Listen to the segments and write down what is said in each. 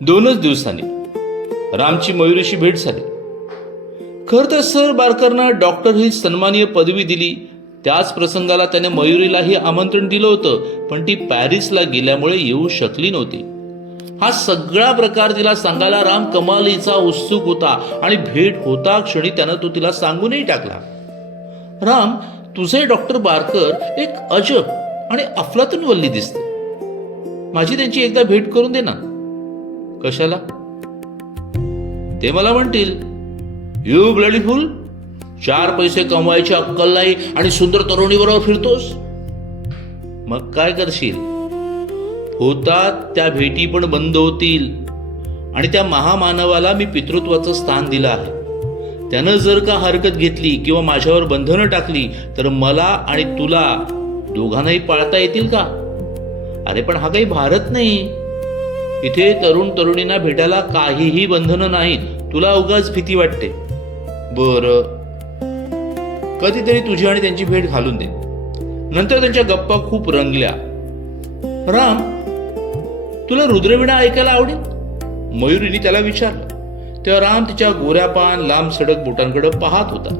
2च दिवसांनी रामची मयुरीशी भेट झाली. खरं तर सर बारकरनं डॉक्टर ही सन्मानीय पदवी दिली. त्याच प्रसंगाला त्याने मयुरीलाही आमंत्रण दिलं होतं, पण ती पॅरिसला गेल्यामुळे येऊ शकली नव्हती. हा सगळा प्रकार तिला सांगायला राम कमालीचा उत्सुक होता आणि भेट होता क्षणी त्यानं तो तिला सांगूनही टाकला. राम, तुझे डॉक्टर बारकर एक अजब आणि अफलातून वल्ली दिसते. माझी त्यांची एकदा भेट करून दे ना. कशाला? ते मला म्हणतील, यू ब्लडी फुल, 4 पैसे कमवायची अक्कल नाही आणि सुंदर तरुणीबरोबर फिरतोस. मग काय करशील? होतात त्या भेटी पण बंद होतील. आणि त्या महामानवाला मी पितृत्वाचं स्थान दिलं आहे. त्यानं जर का हरकत घेतली किंवा माझ्यावर बंधनं टाकली तर मला आणि तुला दोघांनाही पाळता येतील का? अरे पण हा काही भारत नाही. इथे तरुण तरुणींना भेटायला काहीही बंधनं नाहीत. तुला उगाच भीती वाटते. बरं, कधीतरी तुझी आणि त्यांची भेट घालून दे. नंतर त्यांच्या गप्पा खूप रंगल्या. राम, तुला रुद्रवीणा ऐकायला आवडेल? मयुरीने त्याला विचारलं. तेव्हा राम तिच्या गोऱ्यापान लांब सडक बोटांकडे पाहत होता.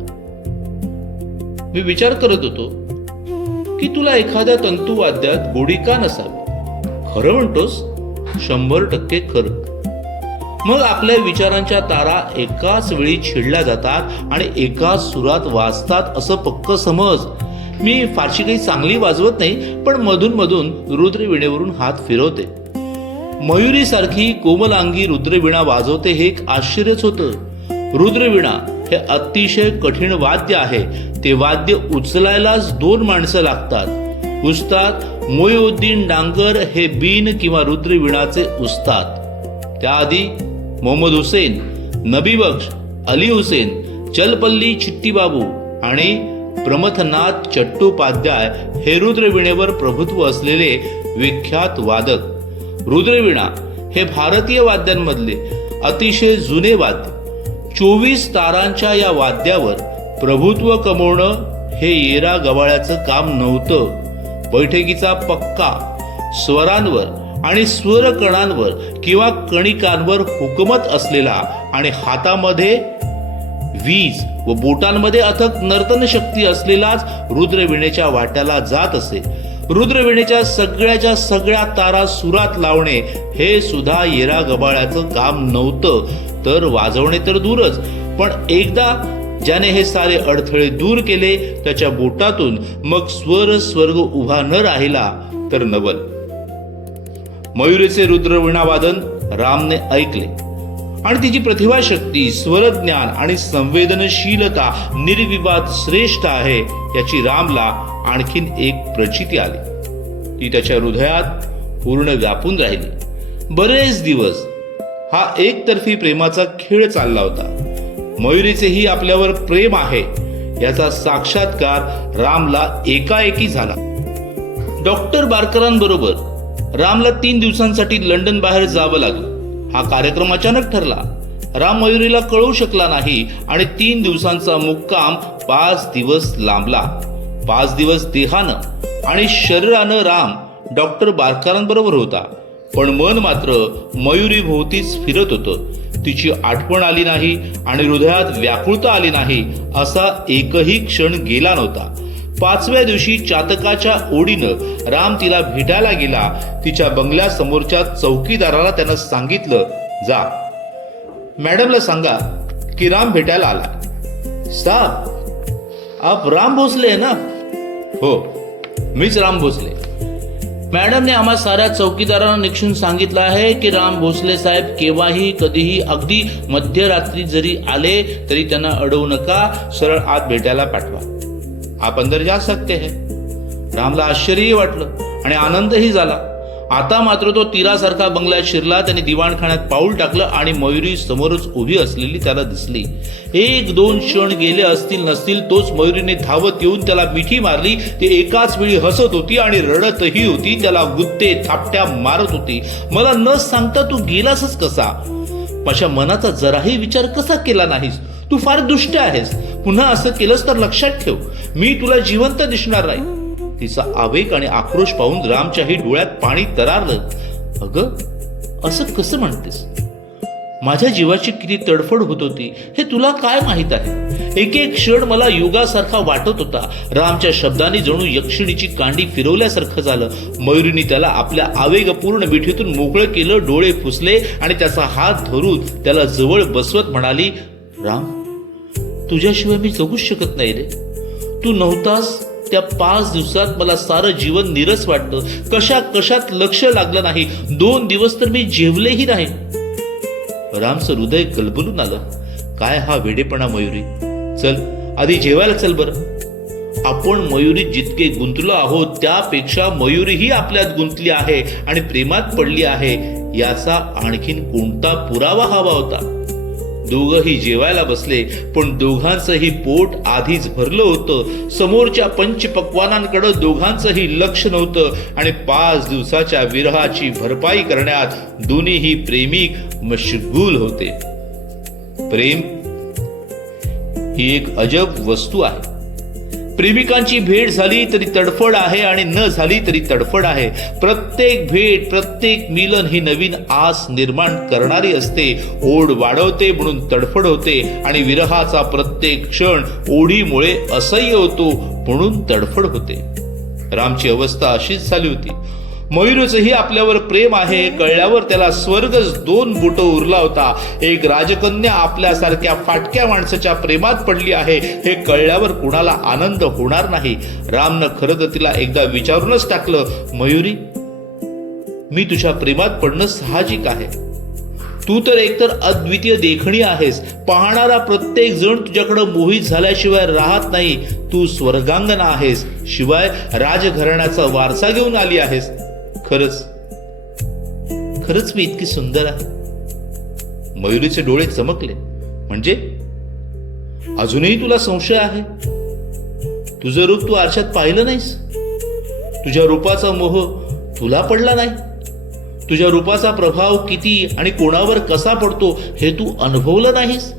मी विचार करत होतो की तुला एखाद्या तंतुवाद्यात गोडी का नसावी. खरं म्हणतोस? 100% खरं. मग आपल्या विचारांच्या तारा एकाच वेळी छेडल्या जातात आणि एकाच सुरात वाजतात असं पक्क समज. मी फारशी काही चांगली वाजवत नाही, पण मधून मधून रुद्रवीणेवरून हात फिरवते. मयुरी सारखी कोमलांगी रुद्रवीणा वाजवते हे एक आश्चर्यच होतं. रुद्रवीणा हे अतिशय कठीण वाद्य आहे. ते वाद्य उचलायलाच 2 माणसं लागतात. उस्ताद मोईउद्दीन डांगर हे बीन किंवा रुद्रवीणाचे उस्ताद. त्याआधी मोहम्मद हुसेन, नबी बख्श, अली हुसेन, चलपल्ली चिट्टीबाबू आणि प्रमथनाथ चट्टोपाध्याय हे रुद्रवीणेवर प्रभुत्व असलेले विख्यात वादक. रुद्रवीणा हे भारतीय वाद्यांमधले अतिशय जुने वाद्य. 24 तारांच्या या वाद्यावर प्रभुत्व कमवणं हे येरा गवाळ्याचं काम नव्हतं. बैठकीचा पक्का स्वरांवर आणि स्वरकणांवर किंवा कणिकांवर हुकमत असलेला आणि हातामध्ये वीज व बोटांमध्ये अथक नर्तन शक्ती असलेलाच रुद्रवीणेच्या वाट्याला जात असे. रुद्रवीणेच्या सगळ्याच्या सगळ्या तारा सुरात लावणे हे सुद्धा येरा गबाळ्याचं काम नव्हतं. तर वाजवणे तर दूरच, पण एकदा ज्याने हे सारे अडथळे दूर केले त्याच्या बोटातून मग स्वर्ग उभा न राहिला तर नवल. मयुरीचे रुद्रवीणा वादन रामने ऐकले आणि तिची प्रतिभाशक्ती, स्वरज्ञान आणि संवेदनशीलता निर्विवाद श्रेष्ठ आहे याची रामला आणखीन एक प्रचिती आली. ती त्याच्या हृदयात पूर्ण व्यापून राहिली. बरेच दिवस हा एकतर्फी प्रेमाचा खेळ चालला होता. मयुरीचेही आपल्यावर प्रेम आहे याचा साक्षात्कार रामला एकाएकी झाला. डॉक्टर बारकरांबरोबर रामला 3 दिवसांसाठी लंडन बाहेर जावं लागलं. हा कार्यक्रम अचानक ठरला. राम मयुरीला कळवू शकला नाही आणि 3 दिवसांचा मुक्काम 5 दिवस लांबला. 5 दिवस देहानं आणि शरीरानं राम डॉक्टर बारकरांबरोबर होता, पण मन मात्र मयुरी भोवतीच फिरत होतं. तिची आठवण आली नाही आणि हृदयात व्याकुळता आली नाही असा एकही क्षण गेला नव्हता. 5व्या दिवशी चातकाच्या ओढीनं राम तिला भेटायला गेला. तिच्या बंगल्यासमोरच्या चौकीदाराला त्यानं सांगितलं, जा मॅडमला सांगा की राम भेटायला आला. साहब, आप राम भोसले है ना? हो, मीच राम भोसले. मॅडमने आम्हा साऱ्या चौकीदारांना निक्षून सांगितलं आहे की राम भोसले साहेब केव्हाही कधीही अगदी मध्यरात्री जरी आले तरी त्यांना अडवू नका, सरळ आत भेटायला पाठवा. आप अंदर जा सकते हैं. रामला आश्चर्यही वाटलं आणि आनंदही झाला. आता मात्र तो तीरासारखा बंगल्यात शिरला. त्याने दिवाणखान्यात पाऊल टाकलं आणि मयुरी समोरच उभी असलेली त्याला दिसली. 1-2 क्षण गेले असतील नसतील तोच मयुरीने धावत येऊन त्याला मिठी मारली. ती एकाच वेळी हसत होती आणि रडतही होती. त्याला गुत्ते थापट्या मारत होती. मला न सांगता तू गेलासच कसा? माझ्या मनाचा जराही विचार कसा केला नाहीस? तू फार दुष्ट आहेस. पुन्हा असं केलंस तर लक्षात ठेव, मी तुला जिवंत दिसणार नाही. तिचा आवेग आणि आक्रोश पाहून रामच्याही डोळ्यात पाणी तरारलं. अगं, असं कसं म्हणतेस? माझ्या जीवाची किती तडफड होत होती हे तुला काय माहित आहे? एक एक क्षण मला युगासारखा वाटत होता. रामच्या शब्दांनी जणू यक्षिणीची कांडी फिरवल्यासारखं झालं. मयुरीने त्याला आपल्या आवेगपूर्ण मिठीतून मोकळं केलं, डोळे पुसले आणि त्याचा हात धरून त्याला जवळ बसवत म्हणाली, राम, तुझ्याशिवाय मी जगूच शकत नाही रे. तू नव्हतास त्या 5 दिवसात मला सारं जीवन नीरस वाटतं. कशात लक्ष लागलं नाही. 2 दिवस तर मी जेवलेही नाही. रामचं हृदय गलबलून आलं. काय हा वेडेपणा मयुरी. चल आधी जेवायला चल बरं. आपण मयुरी जितके गुंतलो आहोत त्यापेक्षा मयुरीही आपल्यात गुंतली आहे आणि प्रेमात पडली आहे याचा आणखीन कोणता पुरावा हवा होता? दोघंही जेवायला बसले, पण दोघांचंही पोट आधीच भरलं होतं. समोरच्या पंचपक्वानांकडे दोघांचंही लक्ष नव्हतं आणि 5 दिवसाच्या विरहाची भरपाई करण्यात दोन्हीही प्रेमिक मशगूल होते. प्रेम ही एक अजब वस्तू आहे. प्रेमिकांची भेट झाली तरी तडफड आहे आणि न झाली तरी तडफड आहे. प्रत्येक भेट, प्रत्येक मिलन ही नवीन आस निर्माण करणारी असते. ओढ वाढवते म्हणून तडफड होते आणि विरहाचा प्रत्येक क्षण ओढीमुळे असह्य होतो म्हणून तडफड होते. रामची अवस्था अशीच झाली होती. मयुरीचंही आपल्यावर प्रेम आहे कळल्यावर त्याला स्वर्गच 2 बोटं उरला होता. एक राजकन्या आपल्यासारख्या फाटक्या माणसाच्या प्रेमात पडली आहे हे कळल्यावर कुणाला आनंद होणार नाही. रामनं खरं तर तिला एकदा विचारूनच टाकलं, मयुरी, मी तुझ्या प्रेमात पडणं साहजिक आहे. तू तर एकतर अद्वितीय देखणी आहेस. पाहणारा प्रत्येक जण तुझ्याकडे मोहित झाल्याशिवाय राहत नाही. तू स्वर्गांगना आहेस, शिवाय राजघराण्याचा वारसा घेऊन आली आहेस. खरंच मी इतकी सुंदर आहे? मयुरीचे डोळे चमकले. म्हणजे अजूनही तुला संशय आहे? तुझं रूप तू आरशात पाहिलं नाहीस? तुझ्या रूपाचा मोह तुला पडला नाही? तुझ्या रूपाचा प्रभाव किती आणि कोणावर कसा पडतो हे तू अनुभवलं नाहीस?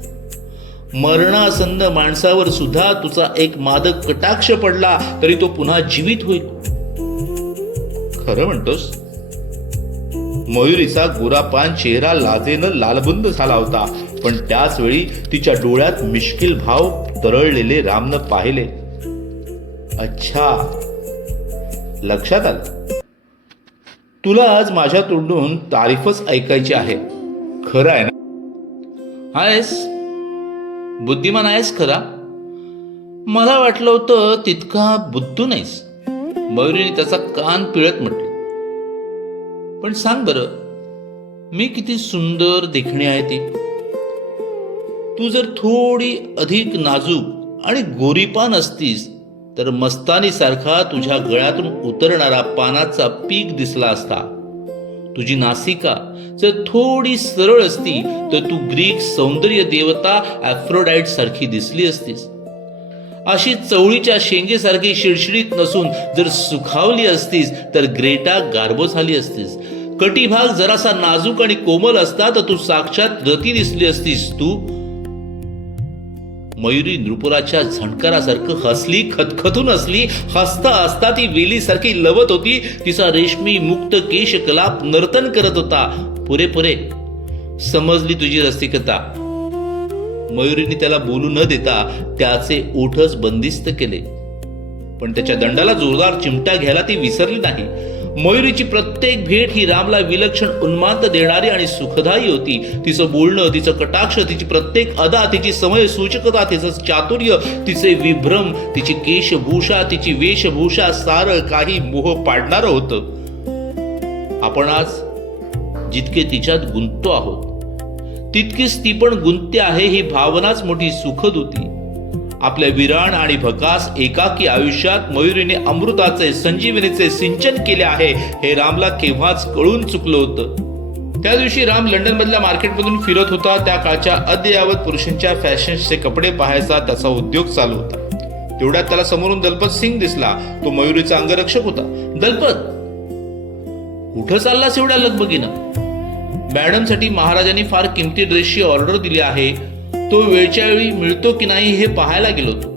मरणासन्न माणसावर सुद्धा तुझा एक मादक कटाक्ष पडला तरी तो पुन्हा जीवित होईल. खरं म्हणतोस? मयुरीचा गोरापान चेहरा लाजेनं लालबुंद झाला होता, पण त्याच वेळी तिच्या डोळ्यात मिश्किल भाव तरळलेले रामनं पाहिले. अच्छा, लक्षात आलं. तुला आज माझ्या तोंडून तारीफच ऐकायची आहे. खरं आहे ना? आहेस, बुद्धिमान आहेस खरा. मला वाटलं होतं तितका बुद्धू नाहीस. मयुरीने त्याचा कान पिळत म्हटले. पण सांग बरं, मी किती सुंदर देखणी आहे ती. तू जर थोडी अधिक नाजूक आणि गोरीपान असतीस तर मस्तानी सारखा तुझ्या गळ्यातून उतरणारा पानाचा पीक दिसला असता. तुझी नासिका जर थोडी सरळ असती तर तू ग्रीक सौंदर्य देवता ॲफ्रोडाईट सारखी दिसली असतीस. अशी चवळीच्या शेंगेसारखी शिडशिडीत नसून जर सुखावली असतीस तर ग्रेटा गार्बो झाली असतीस. कटिभाग जरासा नाजूक आणि कोमल असता तर तू साक्षात रती दिसली असतीस. तू मयुरी नृपुराच्या झणकारासारखं हसली, खतखतून हसली. हसता हसता ती वेलीसारखी लवत होती. तिचा रेशमी मुक्त केश कलाप नर्तन करत होता. पुरे समजली तुझी रसिकता. मयुरीने त्याला बोलू न देता त्याचे ओठच बंदिस्त केले, पण त्याच्या दंडाला जोरदार चिमटा घ्यायला ती विसरली नाही. मयुरीची प्रत्येक भेट ही रामला विलक्षण उन्माद देणारी आणि सुखदायी होती. तिचं बोलणं, तिचं कटाक्ष, तिची प्रत्येक अदा, तिची समय सूचकता, तिचं चातुर्य, तिचे विभ्रम, तिची केशभूषा, तिची वेशभूषा सारं काही मोह पाडणारं होतं. आपण आज जितके तिच्यात गुंततो आहोत तितकीच ती पण गुंतते आहे ही भावनाच मोठी सुखद होती. आपल्या विराण आणि भकास एकाकी आयुष्यात मयुरीने अमृताचे, संजीवनीचे सिंचन केले आहे हे रामला केव्हाच कळून चुकलं होतं. त्या दिवशी राम लंडन मधल्या मार्केटमधून फिरत होता. त्या काळच्या अद्ययावत पुरुषांच्या फॅशन्सचे कपडे पाहायचा त्याचा उद्योग चालू होता. तेवढ्यात त्याला समोरून दलपत सिंग दिसला. तो मयुरीचा अंगरक्षक होता. दलपत, कुठं चाललास एवढ्या लगबगीनं? मॅडमसाठी महाराजांनी फार किमती ड्रेसची ऑर्डर दिली आहे. तो वेळच्या वेळी मिळतो की नाही हे पाहायला गेलो होतो.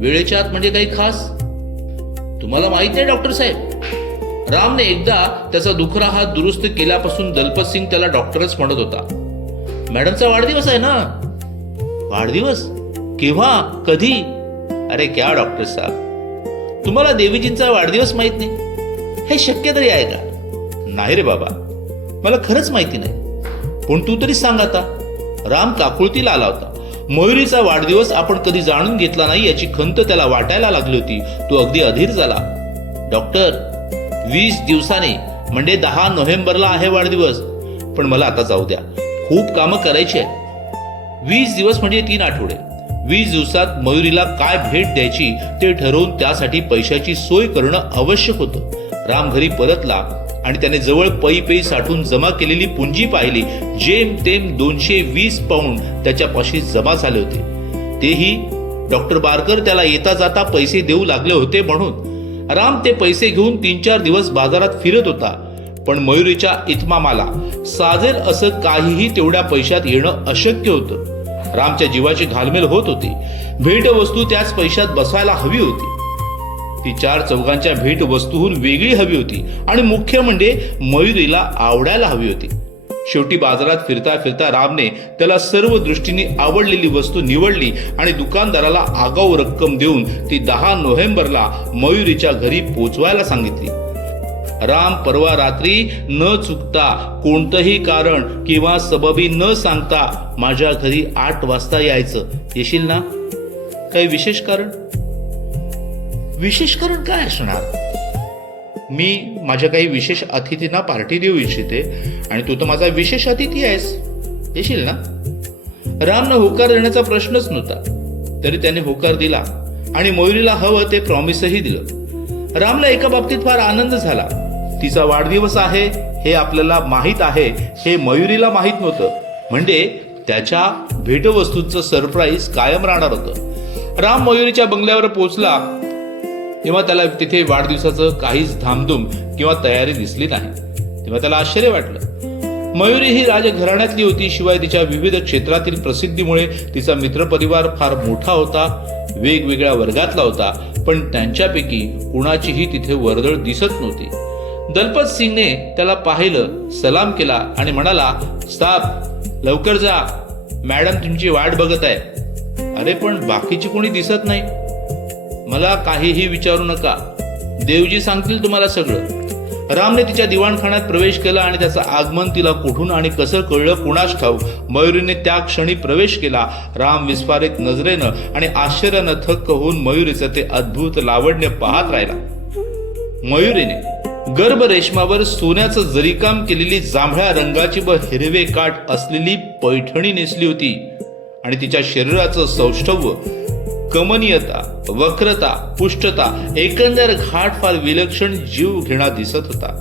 वेळेच्या आत म्हणजे काही खास? तुम्हाला माहित नाही डॉक्टर साहेब, रामने एकदा त्याचा दुखरा हात दुरुस्त केल्यापासून दलपत सिंग त्याला डॉक्टरच म्हणत होता. मॅडमचा वाढदिवस आहे ना. वाढदिवस? केव्हा? कधी? अरे क्या डॉक्टर साहेब, तुम्हाला देवीजींचा वाढदिवस माहित नाही? हे शक्य तरी आहे का? नाही रे बाबा, मला खरंच माहिती नाही. पण तू तरी सांग आता. राम काकुळतीला आला होता. मयुरीचा वाढदिवस आपण कधी जाणून घेतला नाही याची खंत त्याला वाटायला लागली होती. तो अगदी अधीर झाला. डॉक्टर, 20 दिवसाने म्हणजे 10 नोव्हेंबरला आहे वाढदिवस. पण मला आता जाऊ द्या, खूप कामं करायची आहेत. 20 दिवस म्हणजे 3 आठवडे. 20 दिवसात मयुरीला काय भेट द्यायची ते ठरवून त्यासाठी पैशाची सोय करणं आवश्यक होतं. राम घरी परतला आणि त्याने जवळ पै साठून जमा केलेली पुंजी पाहिली. जेमतेम 220 पाऊंड त्याच्यापाशी जमा झाले होते. तेही डॉक्टर बारकर त्याला येता जाता पैसे देऊ लागले होते म्हणून. राम ते पैसे घेऊन 3-4 दिवस बाजारात फिरत होता. पण मयुरीच्या इतमामाला साजेल असं काहीही तेवढ्या पैशात येणं अशक्य होतं. रामच्या जीवाची घालमेल होत होती. भेटवस्तू त्याच पैशात बसवायला हवी होती. ती 4 भेटवस्तूहून वेगळी हवी होती आणि मुख्य म्हणजे मयुरीला आवडायला हवी होती. शेवटी बाजारात फिरता फिरता रामने त्याला सर्व दृष्टीने आवडलेली वस्तू निवडली आणि दुकानदाराला आगाऊ रक्कम देऊन ती 10 नोव्हेंबरला मयुरीच्या घरी पोचवायला सांगितली. राम परवा रात्री न चुकता कोणतंही कारण किंवा सबबी न सांगता माझ्या घरी 8 वाजता यायचं. येशील ना? काही विशेष कारण? विशेष कारण काय असणार? मी माझ्या काही विशेष अतिथींना पार्टी देऊ इच्छिते आणि तू तर माझा विशेष अतिथी आहेस. येशील ना? रामनं होकार देण्याचा प्रश्नच नव्हता. तरी त्याने होकार दिला आणि मयुरीला हवं ते प्रॉमिसही दिलं. रामला एका बाबतीत फार आनंद झाला. तिचा वाढदिवस आहे हे आपल्याला माहीत आहे हे मयुरीला माहीत नव्हतं. म्हणजे त्याच्या भेटवस्तूंचं सरप्राईज कायम राहणार होतं. राम मयुरीच्या बंगल्यावर पोहोचला तेव्हा त्याला तिथे वाढदिवसाचं काहीच धामधूम किंवा तयारी दिसली नाही. तेव्हा त्याला आश्चर्य वाटलं. मयुरी ही राजघराण्यातली होती. शिवाय तिच्या विविध क्षेत्रातील प्रसिद्धीमुळे तिचा मित्रपरिवार फार मोठा होता, वेगवेगळ्या वर्गातला होता. पण त्यांच्यापैकी कुणाचीही तिथे वर्दळ दिसत नव्हती. दलपत सिंगने त्याला पाहिलं, सलाम केला आणि म्हणाला, साहेब लवकर जा, मॅडम तुमची वाट बघत आहे. अरे पण बाकीची कोणी दिसत नाही. मला काहीही विचारू नका, देवजी सांगतील तुम्हाला सगळं. रामने तिच्या दिवाणखान्यात प्रवेश केला आणि त्याचं आगमन तिला कुठून आणि कसं कळलं कुणास ठाऊक. मयुरीने त्या क्षणी प्रवेश केला. राम विस्फारित नजरेनं आणि आश्चर्यानं थक्क होऊन मयुरीचं ते अद्भुत लावण्य पाहत राहिला. मयुरीने गर्भ रेशमावर सोन्याचं जरीकाम केलेली जांभळ्या रंगाची व हिरवे काठ असलेली पैठणी नेसली होती आणि तिच्या शरीराचं सौष्ठव, कमनीयता, वक्रता, पुष्टता, एकंदर घाट फार विलक्षण जीव घेणा दिसत होता.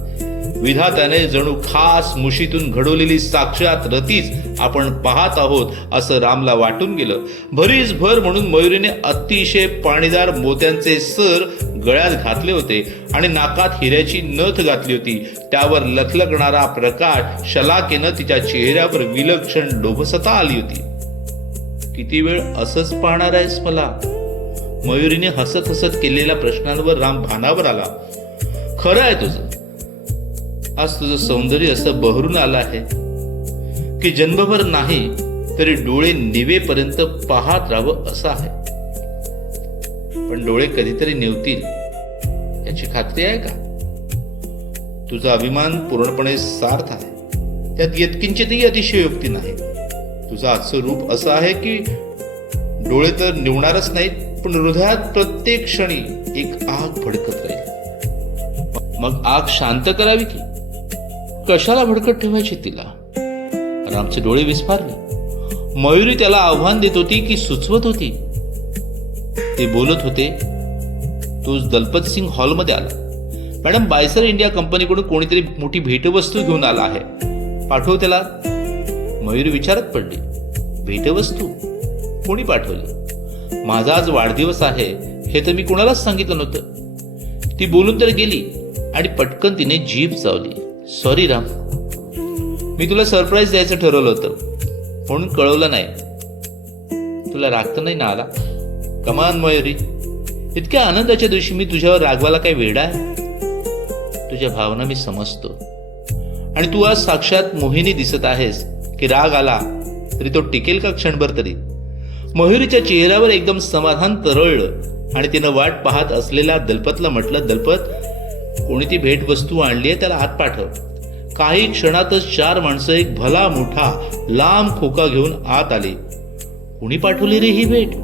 विधात्याने जणू खास मुशीतून घडवलेली साक्षात रतीच आपण पाहत आहोत असं रामला वाटून गेलं. भरीस भर म्हणून मयुरीने अतिशय पाणीदार मोत्यांचे सर गळ्यात घातले होते आणि नाकात हिऱ्याची नथ घातली होती. त्यावर लखलखणारा प्रकाश शलाकेनं तिच्या चेहऱ्यावर विलक्षण लोभसता आली होती. किती वेळ असंच पाहणार आहेस मला? मयुरीने हसत हसत केलेल्या प्रश्नांवर राम भानावर आला. खरं आहे तुझं. आज तुझं सौंदर्य असं बहरून आलं आहे की जन्मभर नाही तरी डोळे निवेपर्यंत पाहत राहावं असं आहे. पण डोळे कधीतरी निवतील याची खात्री आहे का? तुझा अभिमान पूर्णपणे सार्थ आहे. त्यात यत्किंचितही अतिशयोक्ती नाही. तुझं आजचं रूप असं आहे की डोळे तर निवणारच नाहीत पण हृदयात प्रत्येक क्षणी एक आग भडकत राहील. मग आग शांत करावी की कशाला भडकत ठेवायची तिला? रामचे डोळे विस्फारले. मयुरी त्याला आव्हान देत होती की सुचवत होती. ते बोलत होते. तो दलपत सिंग हॉलमध्ये आला. मॅडम, बायसर इंडिया कंपनीकडून कोणीतरी मोठी भेटवस्तू घेऊन आला आहे, पाठव त्याला. मयुरी विचारत पडली. भेटवस्तू? कोणी पाठवली? माझा आज वाढदिवस आहे हे तर मी कोणालाच सांगितलं नव्हतं. ती बोलून तर गेली आणि पटकन तिने जीभ चावली. सॉरी राम, मी तुला सरप्राईज द्यायचं ठरवलं होतं म्हणून कळवलं नाही. तुला राग तर नाही ना आला? कमान मयुरी, इतक्या आनंदाच्या दिवशी मी तुझ्यावर रागवायला काही वेडा आहे? तुझ्या भावना मी समजतो आणि तू आज साक्षात मोहिनी दिसत आहेस की राग आला तरी तो टिकेल का क्षणभर तरी. मयुरीच्या चेहऱ्यावर एकदम समाधान तरळलं आणि तिनं वाट पाहत असलेल्या दलपतला म्हटलं, दलपत, कोणी ती भेट वस्तू आणली आहे त्याला आत पाठव. काही क्षणातच 4 माणसं एक भला मोठा लांब खोका घेऊन आत आली. कुणी पाठवली रे ही भेट?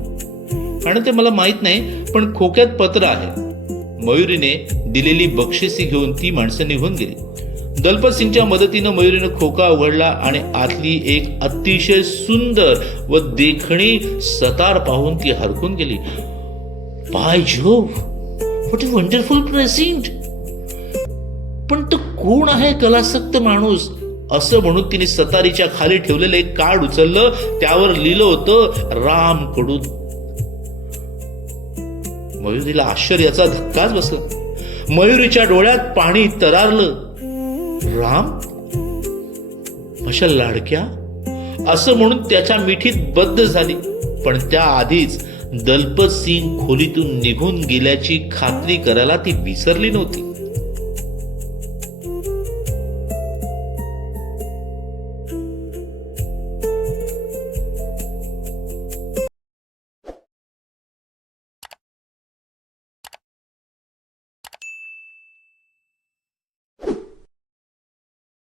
कारण ते मला माहित नाही, पण खोक्यात पत्र आहे. मयुरीने दिलेली बक्षिसी घेऊन ती माणसं निघून गेली. दलपत सिंगच्या मदतीनं मयुरीनं खोका उघडला आणि आतली एक अतिशय सुंदर व देखणी सतार पाहून ती हरकून गेली. By Jove, what a wonderful present. पण तो कोण आहे कलासक्त माणूस? असं म्हणून तिने सतारीच्या खाली ठेवलेलं एक कार्ड उचललं. त्यावर लिहिलं होतं, राम कडून. मयुरीला आश्चर्याचा धक्काच बसला. मयुरीच्या डोळ्यात पाणी तरारलं. राम, माझ्या लाडक्या, असं म्हणून त्याच्या मिठीत बद्ध झाली. पण त्या आधीच दलपत सिंग खोलीतून निघून गेल्याची खात्री करायला ती विसरली नव्हती.